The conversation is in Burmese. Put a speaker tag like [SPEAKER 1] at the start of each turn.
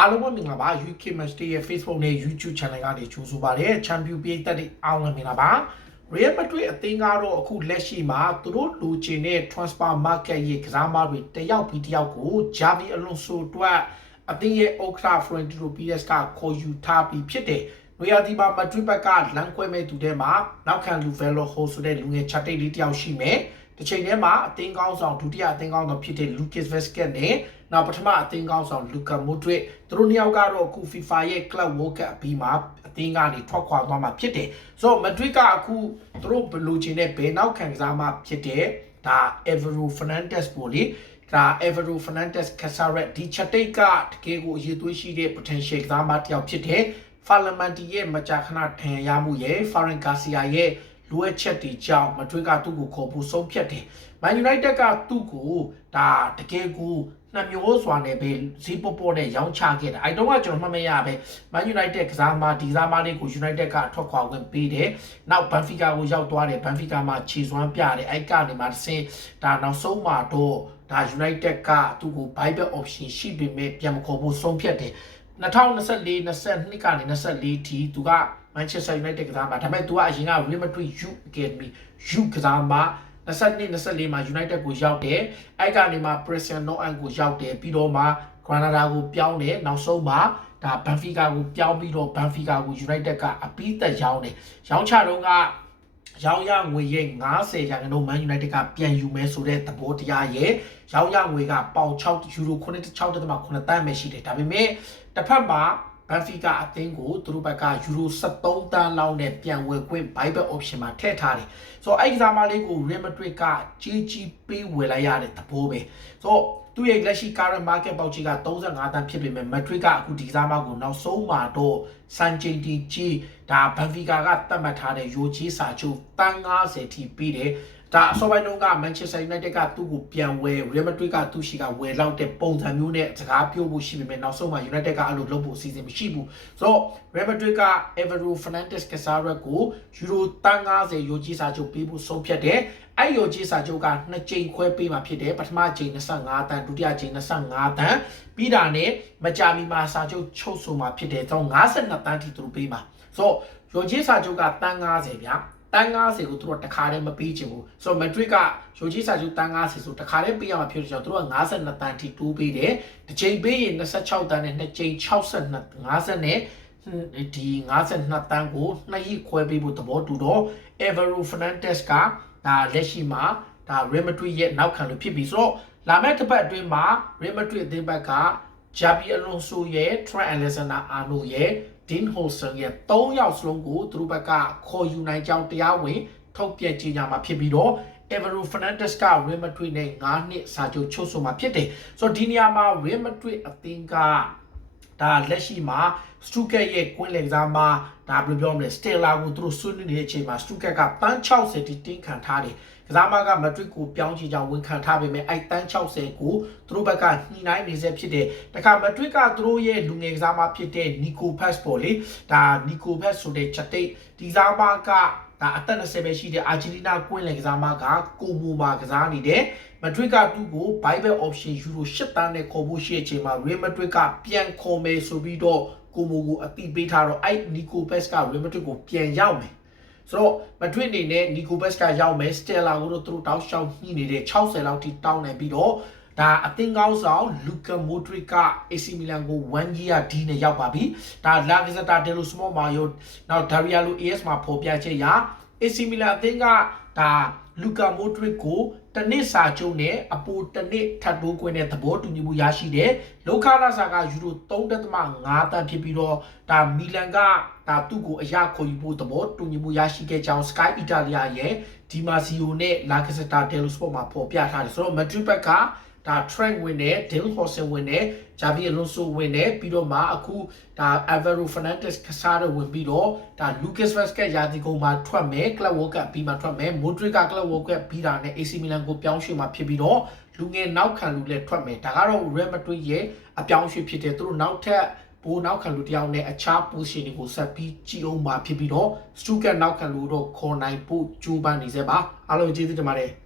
[SPEAKER 1] အားလုံးပဲမင်္ဂလာပါ UK Match Day ရဲ့ Facebook နဲ့ YouTube Channel ကနေကြိုဆိုပါရစေ။ Champion ပြည်သက်တွေအားလုံးမင်္ဂလာပါ။ Real Madrid အသင်းကတော့အခုလက်ရှိမှာသူတို့လူချင်တဲ့ transfer market ရဲ့ကစားမတွေတယောက်ပြီးတယောက်ကို Javi Alonso အတွက်အသင်းရဲ့ Okra Florentino Perez ကခေါ်ယူထားပြီးဖြစ်တယ်။နွေရာသီမှာ Madrid ဘက်ကလမ်းခွဲမဲ့သူတွေမှာနောက်ခံ Luvelo Ho ဆိုတဲ့လူငယ်ချက်တိတ်လေးတယောက်ရှိမယ်။ တစ်ချိန်တည်းမှာအသင်းကောင်းဆောင်ဒုတိယအသင်းကောင်းဆောင်ဖြစ်တဲ့ Lucas Vazquez နဲ့နောက်ပထမအသင်းကောင်းဆောင် Luka Modric သူတို့နှစ်ယောက်ကတော့အခု FIFA ရဲ့ Club World Cup အပြီးမှာအသင်းကနေထွက်ခွာသွားမှာဖြစ်တယ်။ဆိုတော့ Madrid ကအခုသူတို့ဘယ်လိုချင်တဲ့ဘယ်နောက်ခံကစားမှဖြစ်တဲ့ဒါ Evero Fernandez ပေါ့လေဒါ Evero Fernandez Casaret ဒီချက်တိတ်ကတကယ်ကိုအရေးသွေးရှိတဲ့ potential ကစားမတစ်ယောက်ဖြစ်တဲ့ Parliament ရဲ့မကြာခဏထင်ရမှုရဲ့ Faran Garcia ရဲ့ လိုအပ်ချက်တွေကြောင့်မထွေးကသူ့ကိုခေါ်ဖို့ဆုံးဖြတ်တယ်။ Man United ကသူ့ကိုဒါတကယ်ကိုနှမျိုးစွာနဲ့ပဲဈေးပေါ်ပေါ်နဲ့ရောင်းချခဲ့တာအဲတော့ကကျွန်တော်မှတ်မရပဲ Man United ကစားမဒီစားမလေးကို United ကထွက်ခွာဝင်ပေးတယ်နောက် Benfica ကိုရောက်သွားတယ် Benfica မှာခြေစွမ်းပြတယ်အဲကနေမှတစ်ဆင့်ဒါနောက်ဆုံးမှာတော့ဒါ United ကသူ့ကို buyback option ရှိပေမဲ့ပြန်မခေါ်ဖို့ဆုံးဖြတ်တယ်2024 22ကနေ24ထိသူက Manchester United ကစားမှာဒါပေမဲ့သူကအရင်က Real Madrid Youth Academy Youth ကစားမှာ22 24မှာ United ကိုရောက်တယ်အဲ့ကနေမှ Preston North ကိုရောက်တယ်ပြီးတော့မှ Granada ကိုပြောင်းတယ်နောက်ဆုံးမှာဒါ Benfica ကိုပြောင်းပြီးတော့ Benfica ကို United ကအပြီးသက်ရောင်းတယ်ရောင်းချတော့ကရောင်းရငွေရဲ့90ရာခိုင်နှုန်း Man United ကပြန်ယူမယ်ဆိုတဲ့သဘောတရားရဲ့ရောင်းရငွေကပေါင်6ယူရို9.6.9တန်းပဲရှိတယ်ဒါပေမဲ့တစ်ဖက်မှာ ဘန်ဖီကာအသင်းကိုသူတို့ဘက်ကယူရို73တန်းလောက်နဲ့ပြန်ဝယ်ခွင့် buyback option မှာထည့်ထားတယ်။ဆိုတော့အဲ့ဒီကစားမလေးကို Real Madrid ကကြီးကြီးပေးဝယ်လိုက်ရတဲ့သဘောပဲ။ဆိုတော့သူ့ရဲ့လက်ရှိ current market ပေါက်ကြီးက35တန်းဖြစ်ပေမဲ့ Madrid ကအခုဒီကစားမကိုနောက်ဆုံးမှာတော့စန်ချိန်တီကြီးဒါဘန်ဖီကာကသတ်မှတ်ထားတဲ့ယိုချီစာချုပ်တန်း90ထိပေးတယ်။ ဒါအစောပိုင်းတုန်းက Manchester United ကသူ့ကိုပြန်ဝယ် Real Madrid ကသူ့ရှိကဝယ်လောက်တဲ့ပုံစံမျိုးနဲ့စကားပြောဖို့ရှိပေမဲ့နောက်ဆုံးမှာ United ကအဲ့လိုလုပ်ဖို့အစီအစဉ်မရှိဘူးဆိုတော့ Real Madrid က Evero Fernandez Casares ကို Euro 150ယူကြီးစာချုပ်ပေးဖို့ဆုံးဖြတ်တယ်အဲ့ယူကြီးစာချုပ်ကနှစ်ကြိမ်ခွဲပေးမှာဖြစ်တယ်ပထမကြိမ်25တန်းဒုတိယကြိမ်25တန်းပြီးတာနဲ့မကြာမီမှာစာချုပ်ချုပ်ဆိုမှာဖြစ်တယ်တော့52တန်းထိသူတို့ပေးမှာဆိုတော့ယူကြီးစာချုပ်ကတန်း90ဗျာ တန်း90ကိုသူတို့တခါတည်းမပေးချင်ဘူးဆိုတော့မက်ဒရစ်ကရိုချီစာချုပ်တန်း90ဆိုတခါတည်းပေးရမှာဖြစ်တဲ့ကြောင့်သူတို့က52တန်းထိတိုးပေးတယ်တစ်ချိန်ပေးရင်26တန်းနဲ့နှစ်ချိန်62 50နဲ့ဒီ52တန်းကိုနှစ်ရခွဲပေးဖို့သဘောတူတော့ Evero Fernandez ကဒါလက်ရှိမှာဒါ Real Madrid ရဲ့နောက်ခံလို့ဖြစ်ပြီဆိုတော့လာမယ့်တစ်ပတ်အတွင်းမှာ Real Madrid အသင်းဘက်က Javi Alonso ရဲ့ Trent Alexander-Arnold ရဲ့ Dean Holson ရဲ့၃ယောက်စလုံးကိုသူတို့ဘက်ကခေါ်ယူနိုင်ကြောင်းတရားဝင် ထုတ်ပြန်ကြေညာမှာဖြစ်ပြီးတော့ Evero Fernandez က Real Madrid နဲ့9နှစ်စာချုပ်ချုပ်ဆိုမှာဖြစ်တယ်ဆိုတော့ဒီနေရာမှာ Real Madrid အသင်းက ဒါလက်ရှိမှာ Stuttgart ရဲ့ကွင်းလယ်ကစားမှာဒါဘယ်လိုပြောမလဲ Stella ကိုသူတို့ဆွေးနွေးနေတဲ့အချိန်မှာ Stuttgart ကပန်း60တိတင်းခံထားတယ်ကစားမကမက်ဒရစ်ကိုပြောင်းချင်ကြောင်းဝန်ခံထားပေမဲ့အဲ့တန်း60ကိုသူတို့ဘက်ကညှိနှိုင်းနေစေဖြစ်တယ်တခါမက်ဒရစ်ကသူတို့ရဲ့လူငယ်ကစားမဖြစ်တဲ့နီကိုဖက်စ်ပေါ့လေဒါနီကိုဖက်ဆိုတဲ့ချက်တိတ်ဒီကစားမက ဒါအသက်20ပဲရှိတဲ့အာဂျင်တီးနားကွင်းလယ်ကစားမကကိုမိုမာကစားနေတယ်မက်ဒရစ်ကသူ့ကို buyback option ယူရို8တန်းနဲ့ခေါ်ဖို့ရှိတဲ့အချိန်မှာ Real Madrid ကပြန်ခေါ်မယ်ဆိုပြီးတော့ကိုမိုကိုအတိပေးထားတော့အဲ့နီကိုဖက်စ်က Real Madrid ကိုပြန်ရောက်မယ်ဆိုတော့မဒရစ်အနေနဲ့နီကိုဘက်စ်ကရောက်မယ်စတယ်လာကိုတော့သူတို့တောက်လျှောက်ညှိနေတဲ့60လောက်ထိတောင်းနေပြီးတော့ ဒါအသင်းကောင်းဆောင်လူကာမိုဒရစ်က AC မီလန်ကို1 year D နဲ့ရောက်ပါပြီဒါလာဂီဇတာဒယ်လိုစမောမာယိုနောက်ဒါရီယာလို AS မှာပေါ်ပြချက်ရာ AC မီလန်အသင်းကဒါလူကာမိုဒရစ်ကိုတနစ်စာချုပ်နဲ့အပူတနစ်ထပ်တိုးခွင့်တဲ့သဘောတူညီမှုရရှိတယ်။လောကာလာစာကယူရို3.5တန်းဖြစ်ပြီးတော့ဒါမီလန်ကဒါသူ့ကိုအရခေါ်ယူဖို့သဘောတူညီမှုရရှိခဲ့ကြောင်း Sky Italia ရဲ့ဒီမာစီယိုနဲ့ La Gazzetta dello Sport မှာဖော်ပြထားတယ်ဆိုတော့ Madrid ဘက်က ဒါ Trent ဝင်တယ် Dale Hawson ဝင်တယ် Javi Alonso ဝင်တယ်ပြီးတော့မှအခုဒါ Alvaro Fernandez Casado ဝင်ပြီးတော့ဒါ Lucas Vazquez ရာသီကုန်မှာထွက်မယ် Club World Cup ပြီးမှထွက်မယ် Modric က Club World Cup ပြီးတာနဲ့ AC Milan ကိုပြောင်းရွှေ့မှာဖြစ်ပြီးတော့လူငယ်နောက်ခံလူလည်းထွက်မယ်ဒါကတော့ Real Madrid ရဲ့အပြောင်းရွှေ့ဖြစ်တယ်သူတို့နောက်ထပ်ဘိုးနောက်ခံလူတယောက်နဲ့အခြား position တွေကိုဆက်ပြီးကြည့်အောင်မှာဖြစ်ပြီးတော့ Stuttgart နောက်ခံလူတော့ခေါ်နိုင်ဖို့ကြိုးပမ်းနေစေပါအားလုံးကျေးဇူးတင်ပါတယ်